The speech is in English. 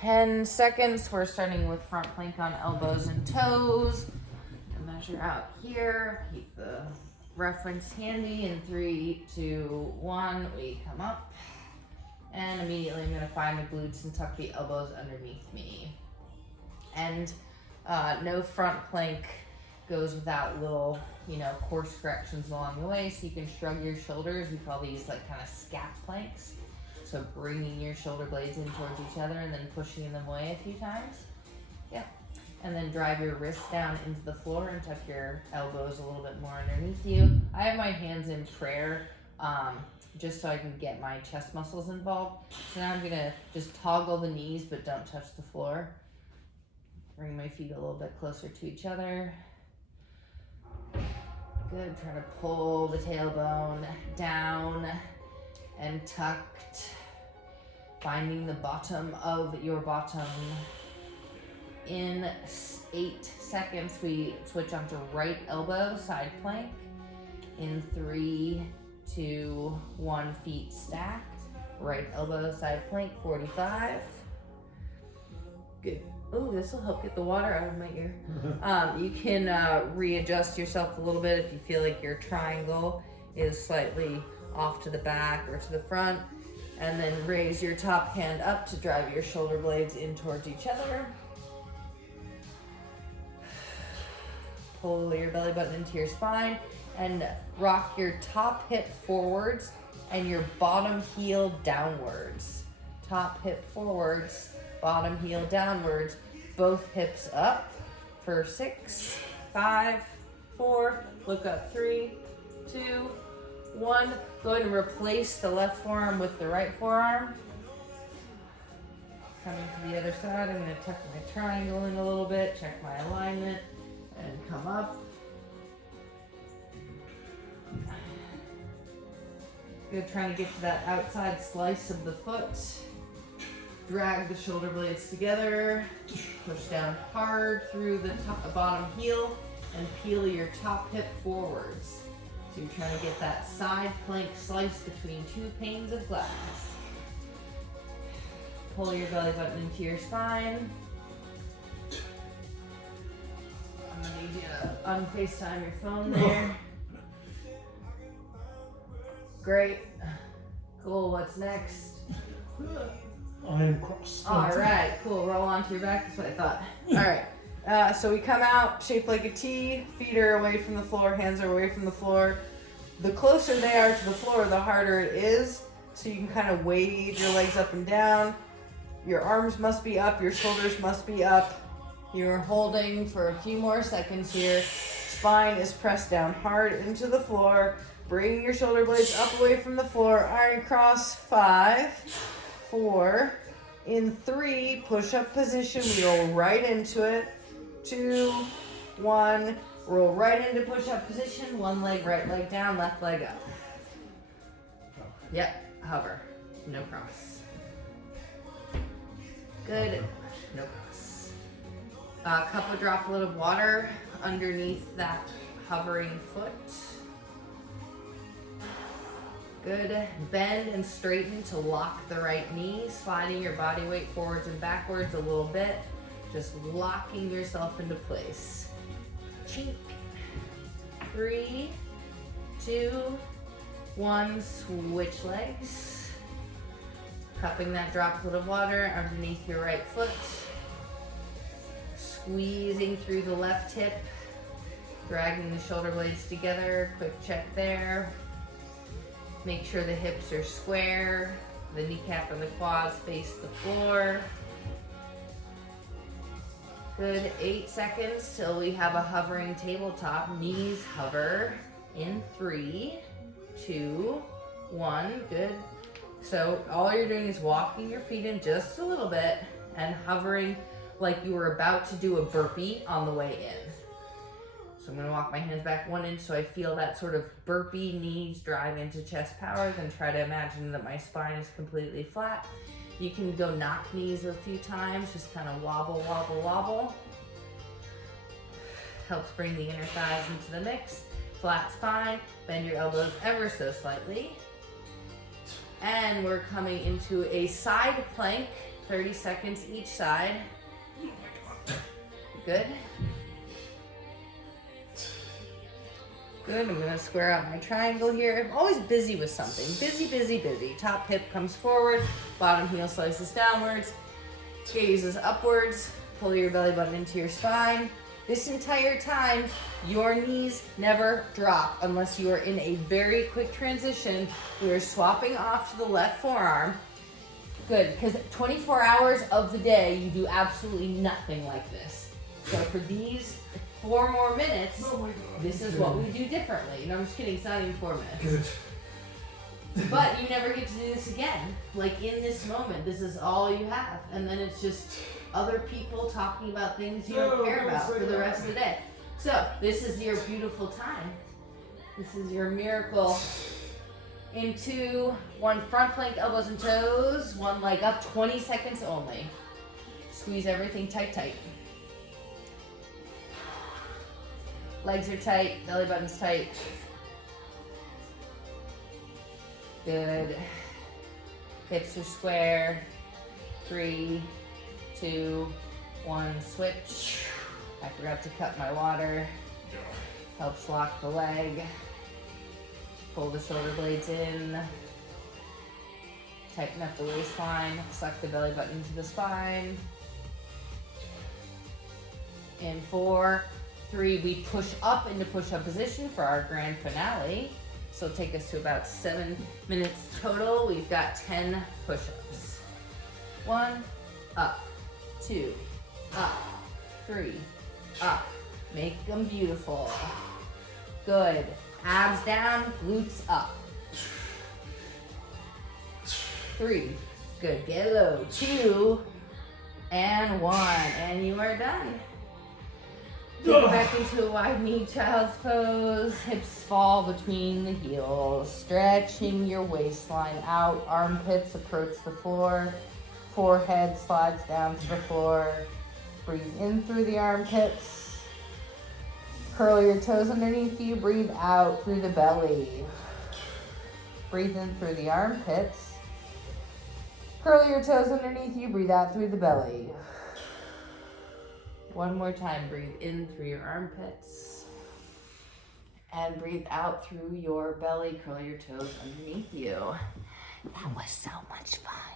10 seconds. We're starting with front plank on elbows and toes. Measure out here. Keep the reference handy. In 3, 2, 1, we come up. And immediately I'm gonna find the glutes and tuck the elbows underneath me. And no front plank goes without little, course corrections along the way. So you can shrug your shoulders. We call these like kind of scat planks. So bringing your shoulder blades in towards each other and then pushing them away a few times. Yep. And then drive your wrists down into the floor and tuck your elbows a little bit more underneath you. I have my hands in prayer, just so I can get my chest muscles involved. So now I'm gonna just toggle the knees, but don't touch the floor. Bring my feet a little bit closer to each other. Good, try to pull the tailbone down and tucked. Finding the bottom of your bottom. In 8 seconds, we switch onto right elbow, side plank. In 3, 2, 1, feet stacked. Right elbow, side plank, 45. Good. Oh, this will help get the water out of my ear. You can readjust yourself a little bit if you feel like your triangle is slightly off to the back or to the front. And then raise your top hand up to drive your shoulder blades in towards each other. Pull your belly button into your spine and rock your top hip forwards and your bottom heel downwards. Top hip forwards, bottom heel downwards, both hips up for 6, 5, 4, look up 3, 2, 1. Go ahead and replace the left forearm with the right forearm. Coming to the other side, I'm going to tuck my triangle in a little bit, check my alignment, and come up. Good, trying to get to that outside slice of the foot. Drag the shoulder blades together. Push down hard through the bottom heel and peel your top hip forwards. So you're trying to get that side plank slice between 2 panes of glass. Pull your belly button into your spine. I'm gonna need you to unFaceTime your phone there. Great. Cool, what's next? I am crossed. Alright, cool. Roll onto your back, that's what I thought. Alright, so we come out, shaped like a T, feet are away from the floor, hands are away from the floor. The closer they are to the floor, the harder it is. So you can kind of wave your legs up and down. Your arms must be up, your shoulders must be up. You're holding for a few more seconds here. Spine is pressed down hard into the floor. Bringing your shoulder blades up away from the floor. Iron cross, 5, 4. In 3, push-up position. We roll right into it. 2, 1. Roll right into push-up position. One leg, right leg down, left leg up. Yep, hover. No cross. Good. No cross. A couple drop lid of water underneath that hovering foot. Good. Bend and straighten to lock the right knee, sliding your body weight forwards and backwards a little bit, just locking yourself into place. Chink. 3, 2, 1, switch legs. Cupping that droplet of water underneath your right foot. Squeezing through the left hip, dragging the shoulder blades together. Quick check there. Make sure the hips are square, the kneecap and the quads face the floor. Good, 8 seconds till we have a hovering tabletop. Knees hover in 3, 2, 1, good. So all you're doing is walking your feet in just a little bit and hovering like you were about to do a burpee on the way in. So I'm gonna walk my hands back 1 inch so I feel that sort of burpee, knees drive into chest power, then try to imagine that my spine is completely flat. You can go knock knees a few times, just kind of wobble, wobble, wobble. Helps bring the inner thighs into the mix. Flat spine, bend your elbows ever so slightly. And we're coming into a side plank 30 seconds each side. Good. Good, I'm gonna square out my triangle here. I'm always busy with something. Busy, busy, busy. Top hip comes forward, bottom heel slices downwards, gazes upwards, pull your belly button into your spine. This entire time, your knees never drop unless you are in a very quick transition. We are swapping off to the left forearm. Good, because 24 hours of the day, you do absolutely nothing like this. So for these 4 more minutes, this is what we do differently. No, I'm just kidding, it's not even 4 minutes. Good. But you never get to do this again. Like in this moment, this is all you have. And then it's just other people talking about things you don't care about for the rest of the day. So this is your beautiful time. This is your miracle. Into 1 front plank, elbows and toes, 1 leg up, 20 seconds only. Squeeze everything tight, tight. Legs are tight, belly button's tight. Good. Hips are square. 3, 2, 1, switch. I forgot to cut my water. Helps lock the leg. Pull the shoulder blades in. Tighten up the waistline. Suck the belly button into the spine. In 4, 3, we push up into push-up position for our grand finale. So it'll take us to about 7 minutes total. We've got 10 push-ups. 1, up, 2, up, 3, up. Make them beautiful. Good. Abs down, glutes up. 3, good. Get low. 2, and 1, and you are done. Take it back into a wide knee child's pose. Hips fall between the heels. Stretching your waistline out. Armpits approach the floor. Forehead slides down to the floor. Breathe in through the armpits. Curl your toes underneath you. Breathe out through the belly. Breathe in through the armpits. Curl your toes underneath you. Breathe out through the belly. 1 more time. Breathe in through your armpits. And breathe out through your belly. Curl your toes underneath you. That was so much fun.